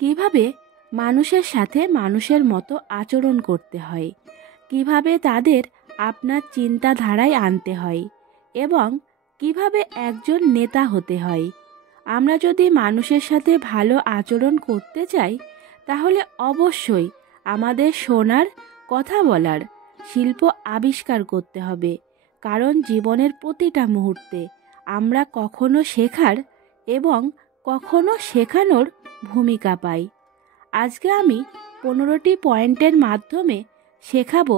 কিভাবে মানুষের সাথে মানুষের মতো আচরণ করতে হয়, কিভাবে তাদের আপনার চিন্তাধারায় আনতে হয় এবং কিভাবে একজন নেতা হতে হয়। আমরা যদি মানুষের সাথে ভালো আচরণ করতে চাই তাহলে অবশ্যই আমাদের শোনার, কথা বলার শিল্প আবিষ্কার করতে হবে। কারণ জীবনের প্রতিটা মুহূর্তে আমরা কখনো শেখার এবং কখনো শেখানোর ভূমিকা পাই। আজকে আমি 15টি পয়েন্টের মাধ্যমে শেখাবো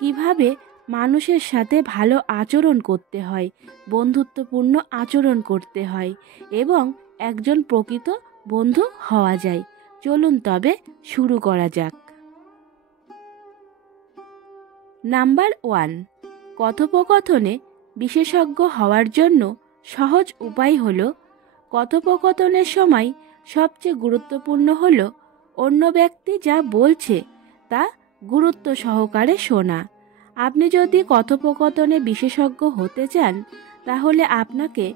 কিভাবে মানুষের সাথে ভালো আচরণ করতে হয়, বন্ধুত্বপূর্ণ আচরণ করতে হয় এবং একজন প্রকৃত বন্ধু হওয়া যায়। চলুন তবে শুরু করা যাক। নাম্বার 1, কথোপকথনে বিশেষজ্ঞ হওয়ার জন্য সহজ উপায় হলো, কথোপকথনের সময় সবচেয়ে গুরুত্বপূর্ণ হলো অন্য ব্যক্তি যা বলছে তা গুরুত্ব সহকারে শোনা। আপনি যদি কথোপকথনে বিশেষজ্ঞ হতে চান তাহলে আপনাকে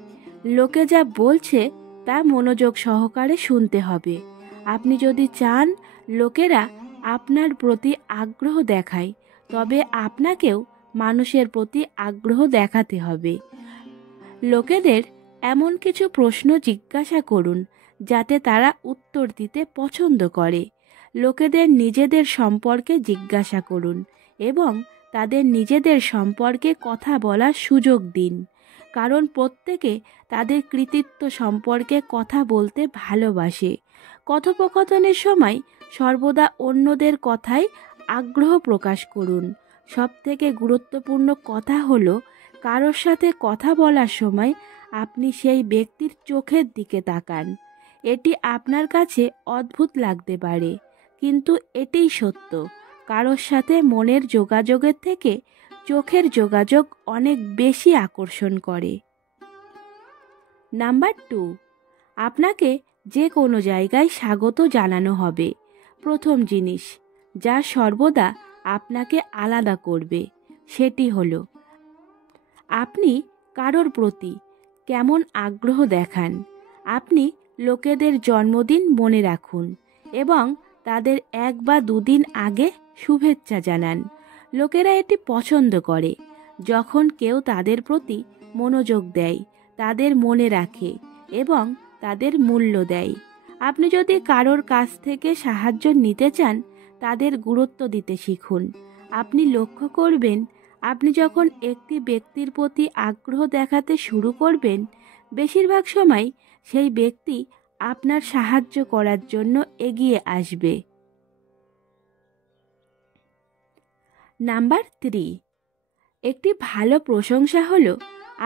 লোকে যা বলছে তা মনোযোগ সহকারে শুনতে হবে। আপনি যদি চান লোকেরা আপনার প্রতি আগ্রহ দেখায় তবে আপনাকেও মানুষের প্রতি আগ্রহ দেখাতে হবে। লোকেদের এমন কিছু প্রশ্ন জিজ্ঞাসা করুন যাতে তারা উত্তর দিতে পছন্দ করে। লোকেদের নিজেদের সম্পর্কে জিজ্ঞাসা করুন এবং তাদের নিজেদের সম্পর্কে কথা বলার সুযোগ দিন। কারণ প্রত্যেকে তাদের কৃতিত্ব সম্পর্কে কথা বলতে ভালোবাসে। কথোপকথনের সময় সর্বদা অন্যদের কথায় আগ্রহ প্রকাশ করুন। সবথেকে গুরুত্বপূর্ণ কথা হলো, কারোর সাথে কথা বলার সময় আপনি সেই ব্যক্তির চোখের দিকে তাকান। এটি আপনার কাছে অদ্ভুত লাগতে পারে, কিন্তু এটিই সত্য। কারোর সাথে মনের যোগাযোগের থেকে চোখের যোগাযোগ অনেক বেশি আকর্ষণ করে। নাম্বার 2, আপনাকে যে কোনো জায়গায় স্বাগত জানানো হবে। প্রথম জিনিস যা সর্বদা আপনাকে আলাদা করবে সেটি হলো আপনি কারোর প্রতি কেমন আগ্রহ দেখান। আপনি লোকেদের জন্মদিন মনে রাখুন এবং তাদের 1 বা 2 দিন আগে শুভেচ্ছা জানান। লোকেরা এটি পছন্দ করে যখন কেউ তাদের প্রতি মনোযোগ দেয়, তাদের মনে রাখে এবং তাদের মূল্য দেয়। আপনি যদি কারোর কাছ থেকে সাহায্য নিতে চান তাদের গুরুত্ব দিতে শিখুন। আপনি লক্ষ্য করবেন, আপনি যখন একটি ব্যক্তির প্রতি আগ্রহ দেখাতে শুরু করবেন বেশিরভাগ সময় সেই ব্যক্তি আপনার সাহায্য করার জন্য এগিয়ে আসবে। নাম্বার 3, একটি ভালো প্রশংসা হলো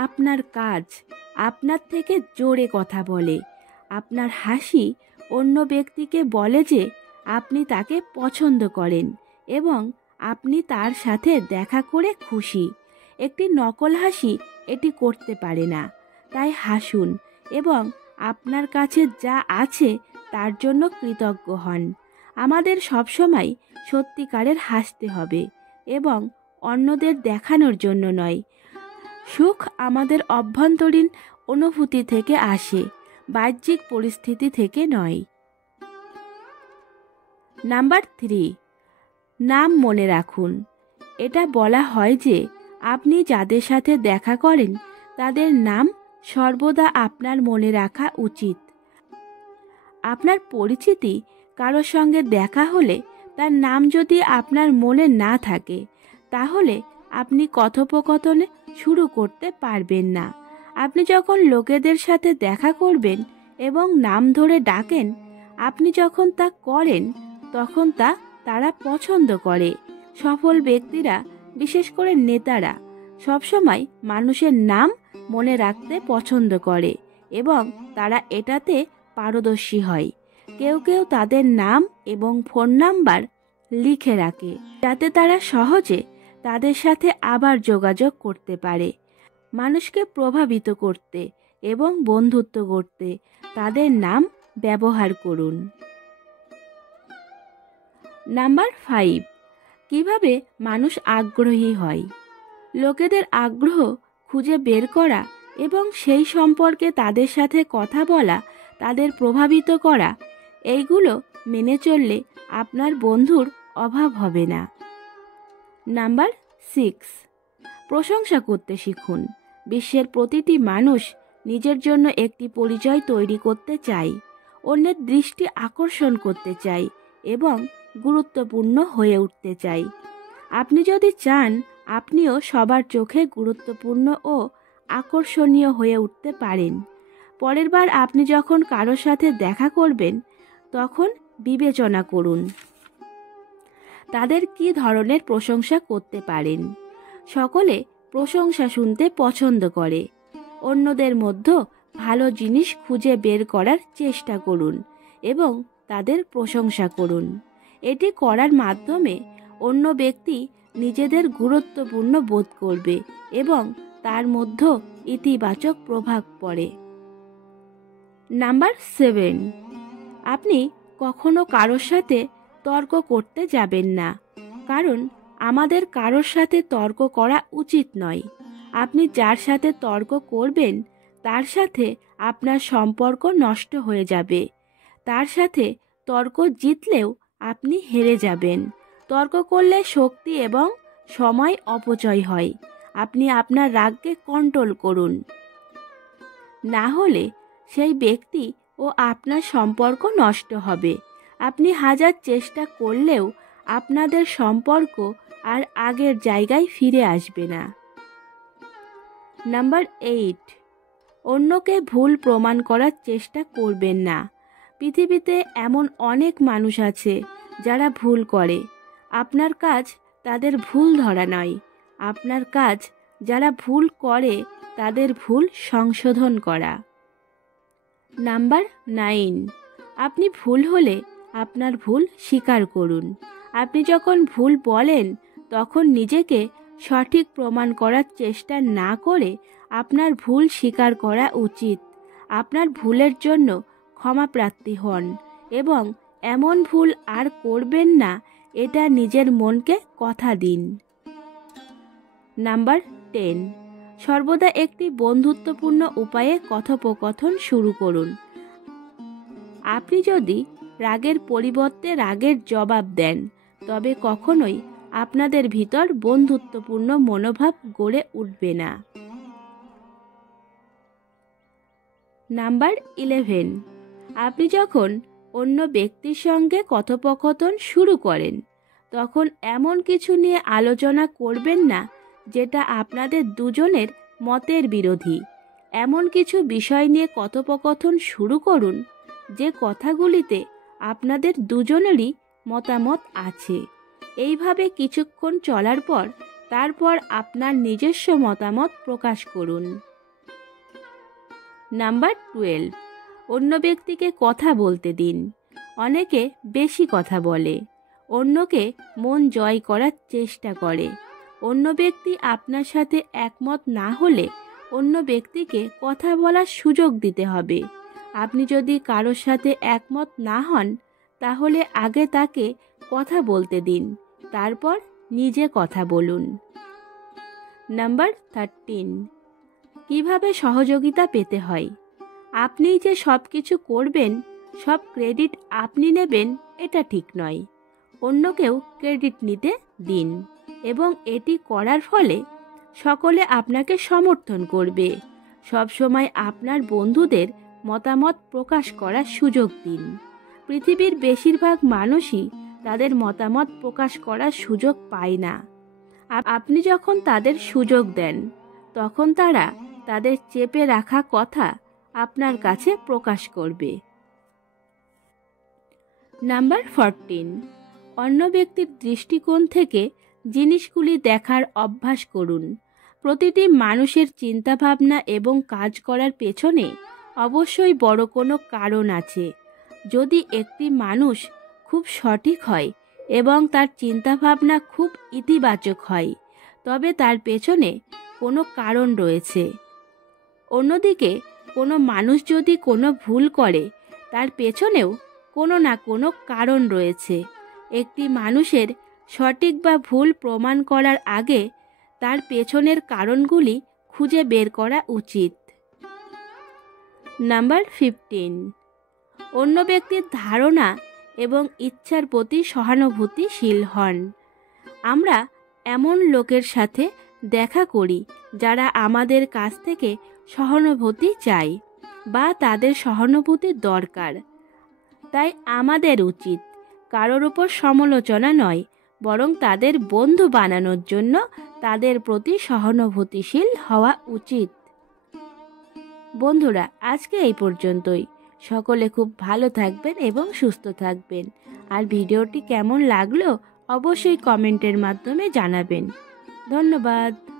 আপনার কাজ আপনার থেকে জোরে কথা বলে। আপনার হাসি অন্য ব্যক্তিকে বলে যে আপনি তাকে পছন্দ করেন এবং আপনি তার সাথে দেখা করে খুশি। একটি নকল হাসি এটি করতে পারে না, তাই হাসুন এবং আপনার কাছে যা আছে তার জন্য কৃতজ্ঞ হন। আমাদের সবসময় সত্যিকারের হাসতে হবে এবং অন্যদের দেখানোর জন্য নয়। সুখ আমাদের অভ্যন্তরীণ অনুভূতি থেকে আসে, বাহ্যিক পরিস্থিতি থেকে নয়। নাম্বার 3, নাম মনে রাখুন। এটা বলা হয় যে আপনি যাদের সাথে দেখা করেন তাদের নাম সর্বদা আপনার মনে রাখা উচিত। আপনার পরিচিতি কারোর সঙ্গে দেখা হলে তার নাম যদি আপনার মনে না থাকে তাহলে আপনি কথোপকথনে শুরু করতে পারবেন না। আপনি যখন লোকেদের সাথে দেখা করবেন এবং নাম ধরে ডাকেন, আপনি যখন তা করেন তখন তারা পছন্দ করে। সফল ব্যক্তিরা, বিশেষ করে নেতারা, সবসময় মানুষের নাম মনে রাখতে পছন্দ করে এবং তারা এটাতে পারদর্শী হয়। কেউ কেউ তাদের নাম এবং ফোন নাম্বার লিখে রাখে যাতে তারা সহজে তাদের সাথে আবার যোগাযোগ করতে পারে। মানুষকে প্রভাবিত করতে এবং বন্ধুত্ব করতে তাদের নাম ব্যবহার করুন। নাম্বার 5, কিভাবে মানুষ আগ্রহী হয়। লোকেদের আগ্রহ খুঁজে বের করা এবং সেই সম্পর্কে তাদের সাথে কথা বলা, তাদের প্রভাবিত করা, এইগুলো মেনে চললে আপনার বন্ধুর অভাব হবে না। নাম্বার 6, প্রশংসা করতে শিখুন। বিশ্বের প্রতিটি মানুষ নিজের জন্য একটি পরিচয় তৈরি করতে চায়, অন্যের দৃষ্টি আকর্ষণ করতে চায় এবং গুরুত্বপূর্ণ হয়ে উঠতে চায়। আপনি যদি চান আপনিও সবার চোখে গুরুত্বপূর্ণ ও আকর্ষণীয় হয়ে উঠতে পারেন, পরের বার আপনি যখন কারোর সাথে দেখা করবেন তখন বিবেচনা করুন তাদের কী ধরনের প্রশংসা করতে পারেন। সকলে প্রশংসা শুনতে পছন্দ করে। অন্যদের মধ্যে ভালো জিনিস খুঁজে বের করার চেষ্টা করুন এবং তাদের প্রশংসা করুন। এটি করার মাধ্যমে অন্য ব্যক্তি নিজেদের গুরুত্বপূর্ণ বোধ করবে এবং তার মধ্যে ইতিবাচক প্রভাব পড়ে। নাম্বার 7, আপনি কখনো কারোর সাথে তর্ক করতে যাবেন না, কারণ আমাদের কারোর সাথে তর্ক করা উচিত নয়। আপনি যার সাথে তর্ক করবেন তার সাথে আপনার সম্পর্ক নষ্ট হয়ে যাবে। তার সাথে তর্ক জিতলেও আপনি হেরে যাবেন। তর্ক করলে শক্তি এবং সময় অপচয় হয়। আপনি আপনার রাগকে কন্ট্রোল করুন, না হলে সেই ব্যক্তি ও আপনার সম্পর্ক নষ্ট হবে। আপনি হাজার চেষ্টা করলেও আপনাদের সম্পর্ক আর আগের জায়গায় ফিরে আসবে না। নাম্বার 8, অন্যকে ভুল প্রমাণ করার চেষ্টা করবেন না। পৃথিবীতে এমন অনেক মানুষ আছে যারা ভুল করে। আপনার কাজ তাদের ভুল ধরা নয়, আপনার কাজ যারা ভুল করে তাদের ভুল সংশোধন করা। নাম্বার 9, আপনি ভুল হলে আপনার ভুল স্বীকার করুন। আপনি যখন ভুল বলেন তখন নিজেকে সঠিক প্রমাণ করার চেষ্টা না করে আপনার ভুল স্বীকার করা উচিত। আপনার ভুলের জন্য ক্ষমাপ্রার্থী হন এবং এমন ভুল আর করবেন না, এটা নিজের মনকে কথা দিন। নাম্বার 10, সর্বদা একটি বন্ধুত্বপূর্ণ উপায়ে কথোপকথন শুরু করুন। আপনি যদি রাগের পরিবর্তে রাগের জবাব দেন তবে কখনোই আপনাদের ভিতর বন্ধুত্বপূর্ণ মনোভাব গড়ে উঠবে না। নাম্বার 11, আপনি যখন অন্য ব্যক্তির সঙ্গে কথোপকথন শুরু করেন তখন এমন কিছু নিয়ে আলোচনা করবেন না যেটা আপনাদের দুজনের মতের বিরোধী। এমন কিছু বিষয় নিয়ে কথোপকথন শুরু করুন যে কথাগুলিতে আপনাদের দুজনেরই মতামত আছে। এইভাবে কিছুক্ষণ চলার পর তারপর আপনার নিজস্ব মতামত প্রকাশ করুন। নাম্বার 12, অন্য ব্যক্তিকে কথা বলতে দিন। অনেকে বেশি কথা বলে, অন্যকে মন জয় করার চেষ্টা করে। অন্য ব্যক্তি আপনার সাথে একমত না হলে অন্য ব্যক্তিকে কথা বলার সুযোগ দিতে হবে। আপনি যদি কারোর সাথে একমত না হন তাহলে আগে তাকে কথা বলতে দিন, তারপর নিজে কথা বলুন। নাম্বার 13, কিভাবে সহযোগিতা পেতে হয়। আপনি যে সব কিছু করবেন, সব ক্রেডিট আপনি নেবেন, এটা ঠিক নয়। অন্যকেও ক্রেডিট নিতে দিন এবং এটি করার ফলে সকলে আপনাকে সমর্থন করবে। সবসময় আপনার বন্ধুদের মতামত প্রকাশ করার সুযোগ দিন। পৃথিবীর বেশিরভাগ মানুষই তাদের মতামত প্রকাশ করার সুযোগ পায় না। আপনি যখন তাদের সুযোগ দেন তখন তারা তাদের চেপে রাখা কথা আপনার কাছে প্রকাশ করবে। নাম্বার 14, অন্য ব্যক্তির দৃষ্টিকোণ থেকে জিনিসগুলি দেখার অভ্যাস করুন। প্রতিটি মানুষের চিন্তাভাবনা এবং কাজ করার পেছনে অবশ্যই বড় কোনো কারণ আছে। যদি একটি মানুষ খুব সঠিক হয় এবং তার চিন্তাভাবনা খুব ইতিবাচক হয় তবে তার পেছনে কোনো কারণ রয়েছে। অন্যদিকে কোনো মানুষ যদি কোনো ভুল করে তার পেছনেও কোনো না কোনো কারণ রয়েছে। একটি মানুষের সঠিক বা ভুল প্রমাণ করার আগে তার পেছনের কারণগুলি খুঁজে বের করা উচিত। নাম্বার 15, অন্য ব্যক্তির ধারণা এবং ইচ্ছার প্রতি সহানুভূতিশীল হন। আমরা এমন লোকের সাথে দেখা করি যারা আমাদের কাছ থেকে সহানুভূতি চায় বা তাদের সহানুভূতির দরকার। তাই আমাদের উচিত কারোর উপর সমালোচনা নয়, বরং তাদের বন্ধু বানানোর জন্য তাদের প্রতি সহানুভূতিশীল হওয়া উচিত। বন্ধুরা, আজকে এই পর্যন্তই। সকলে খুব ভালো থাকবেন এবং সুস্থ থাকবেন। আর ভিডিওটি কেমন লাগলো অবশ্যই কমেন্টের মাধ্যমে জানাবেন। ধন্যবাদ।